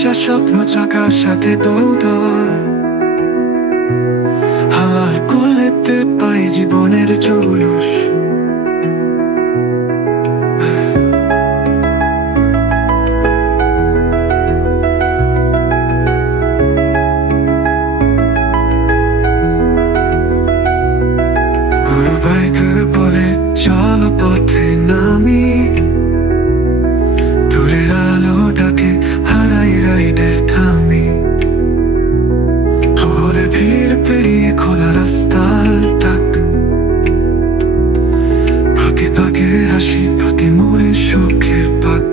ভাষা স্বপ্ন চাকার সাথে দৌড়, হাওয়ার কোলেতে পাই জীবনের জৌলুস। গুরু বাইকার বলে চল পথে নামি, দূরের আলো ডাকে হারাই রাইডের থামি। শহরের ভিড় পেরিয়ে খোলা রাস্তার ডাক, প্রতি পাকে হাসি, প্রতি মোড়ে সুখের পাক।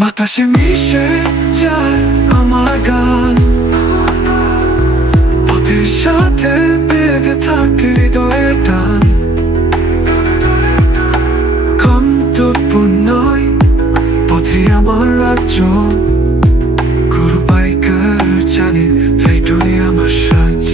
বাতাসে মিশে যায় আমার গান, পথের সাথে বেঁধে থাকে হৃদয়ের টান। গন্তব্য নয় পথে আমার রাজ্য, গুরু বাইকার জানে এইটুই আমার সাজ।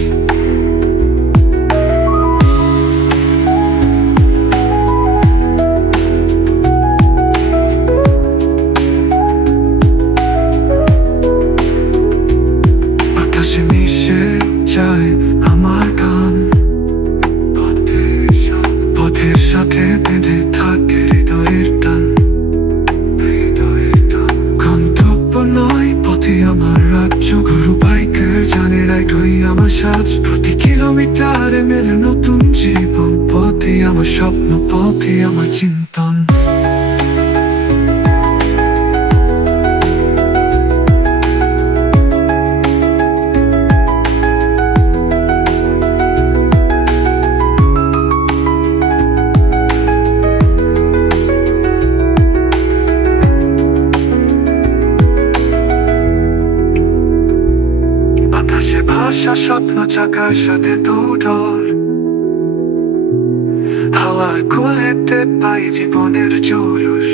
বাতাসে মিশে যায় আমার গান, পথের সাথে বেঁধে থাকে হৃদয়ের টান। গন্তব্য নয় পথে আমার রাজ্য, গুরু বাইকার জানে এইটুই আমার সাজ। প্রতি কিলোমিটারে মেলে নতুন জীবন, পথে আমার স্বপ্ন, পথে আমার চিন্তন। ভাষা স্বপ্ন চাকার সাথে দৌড়, হাওয়ার কোলেতে পাই জীবনের জৌলুস।